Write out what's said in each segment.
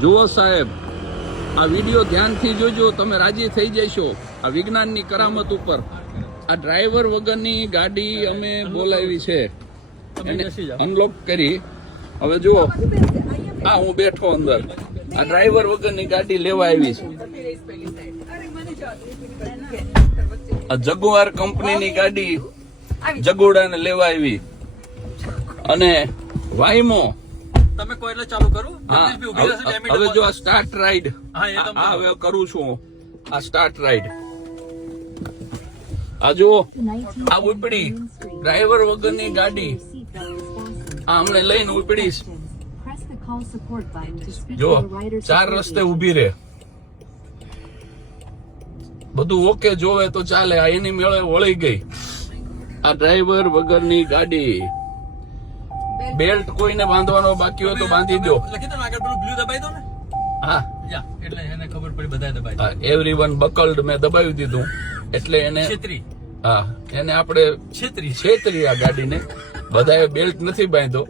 જુઓ સાહેબ, આ વિડીયો ધ્યાનથી જોજો, તમે રાજી થઈ જશો આ વિજ્ઞાનની કરામત ઉપર. આ ડ્રાઈવર વગરની ગાડી અમે બોલાવી છે, એને અનલોક કરી. હવે જુઓ, આ હું બેઠો અંદર, આ ડ્રાઈવર વગરની ગાડી લેવા આવી છે. આ જગુઆર કંપનીની ગાડી જગોડાને લેવા આવી. અને વાઈમો તમે કોઈ એટલે ચાલુ કરું. હવે જો આ સ્ટાર્ટ રાઈડ હવે કરું છું, આ સ્ટાર્ટ રાઈડ. આ જુઓ, આ ઉપડી ડ્રાઈવર વગરની ગાડી, આ હમણે લઈને ઉપડીશ. જો 4 રસ્તે ઉભી રે, બધું ઓકે જોવે તો ચાલે. આ એની મેળે વળી ગઈ આ ડ્રાઈવર વગરની ગાડી. બેલ્ટ કોઈને બાંધવાનો બાકી હોય તો બાંધી દો. હા, એટલે એને ખબર પડી, બધા દબાઈ. એવરીવન બકલ્ડ મેં દબાવી દીધું એટલે એને હા, એને આપણે છેતરી આ ગાડીને. બધાએ બેલ્ટ નથી બાંધ્યો,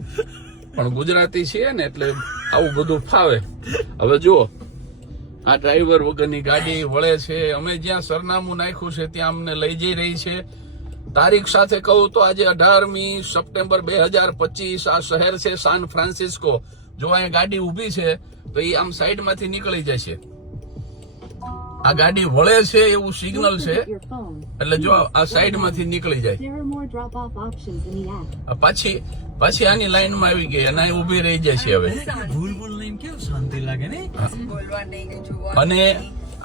પણ ગુજરાતી છીએ ને એટલે આવું બધું ફાવે. હવે જુઓ, આ ડ્રાઈવર વગરની ગાડી વળે છે. અમે જ્યાં સરનામું નાખ્યું છે ત્યાં અમને લઈ જઈ રહી છે. તારીખ સાથે કહું તો આજે 18મી સપ્ટેમ્બર 2025 આ શહેર છે સાન ફ્રાન્સિસ્કો. જો અહીંયા ગાડી ઊભી છે તો એ આમ સાઈડમાંથી નીકળી જશે. આ ગાડી વળે છે એવું સિગ્નલ છે એટલે જો આ સાઈડમાંથી નીકળી જાય. પાછી આની લાઈનમાં આવી ગઈ અને ઊભી રહી જશે. હવે શાંતિ લાગે ને. અને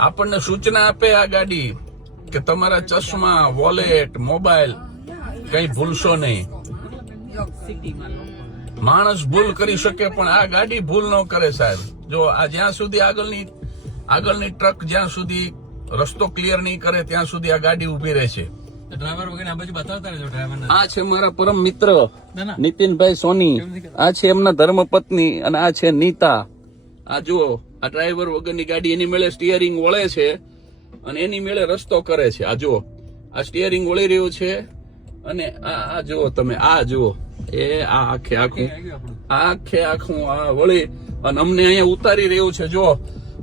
આપણને સૂચના આપે આ ગાડી કે તમારા ચશ્મા, વોલેટ, મોબાઈલ કઈ ભૂલશો નહીં. માણસ ભૂલ કરી શકે પણ આ ગાડી ભૂલ ન કરે સાહેબ. જો આ જ્યાં સુધી આગળની ટ્રક જ્યાં સુધી રસ્તો ક્લિયર નહીં કરે ત્યાં સુધી આ ગાડી ઉભી રહેશે. ડ્રાઈવર વગર આ બાજુ બતાવતા રહેજો ડ્રાઈવર. આ છે મારા પરમ મિત્ર નીતિનભાઈ સોની, આ છે એમના ધર્મપત્ની અને આ છે નીતા. આ જુઓ, આ ડ્રાઈવર વગરની ગાડી, એની મેળે સ્ટીયરિંગ વળે છે અને એની મેળે રસ્તો કરે છે. આ જુઓ, આ સ્ટીયરિંગ વળી રહ્યું છે અને આ જુઓ તમે, આ જુઓ એ આ આખે આખું આ વળી અને અમને અહીંયા ઉતારી રહ્યું છે. જો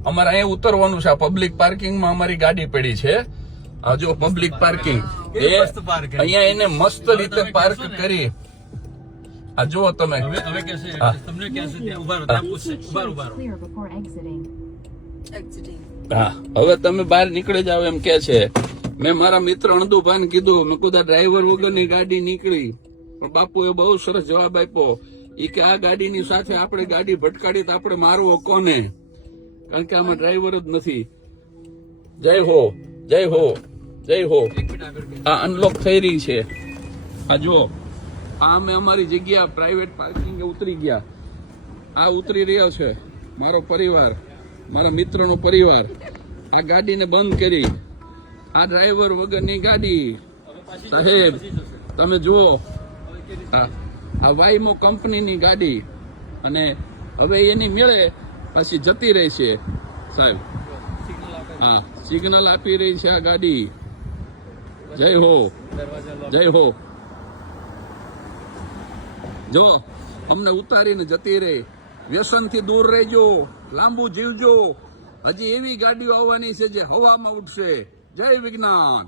અમારે અહીંયા ઉતરવાનું છે. આ પબ્લિક પાર્કિંગમાં અમારી ગાડી પડી છે. આ જો પબ્લિક પાર્કિંગ, અહીંયા એને મસ્ત રીતે પાર્ક કરી. આ જુઓ તમે. હા, હવે તમે બહાર નીકળી જાવ એમ કે છે. મેં મારા મિત્ર અણદુભાઈને કીધું, મેં કીધું ડ્રાઈવર વગરની ગાડી નીકળી, પણ બાપુએ બહુ સરસ જવાબ આપ્યો. એ કે આ ગાડીની સાથે આપણે ગાડી ભટકાડી તો આપણે મારવો કોને, કારણ કે આમાં ડ્રાઈવર જ નથી. જય હો, જય હો, જય હો. આ અનલોક થઈ રહી છે. આ જુઓ, આ અમે અમારી જગ્યા પ્રાઇવેટ પાર્કિંગે ઉતરી ગયા. આ ઉતરી રહ્યો છે મારો પરિવાર, મારા મિત્રનો પરિવાર. આ ગાડીને બંધ કરી, આ ડ્રાઈવર વગરની ગાડી. સાહેબ તમે જુઓ, આ વાઈમો કંપનીની ગાડી અને હવે એની મેળે પાછી જતી રહી છે સાહેબ. હા, સિગ્નલ આપી રહી છે આ ગાડી. જય હો, જય હો. જો અમને ઉતારીને જતી રહી. વ્યસનથી દૂર રહેજો, લાંબુ જીવજો. હજી એવી ગાડીઓ આવવાની છે જે હવામાં ઉડશે. જય વિજ્ઞાન.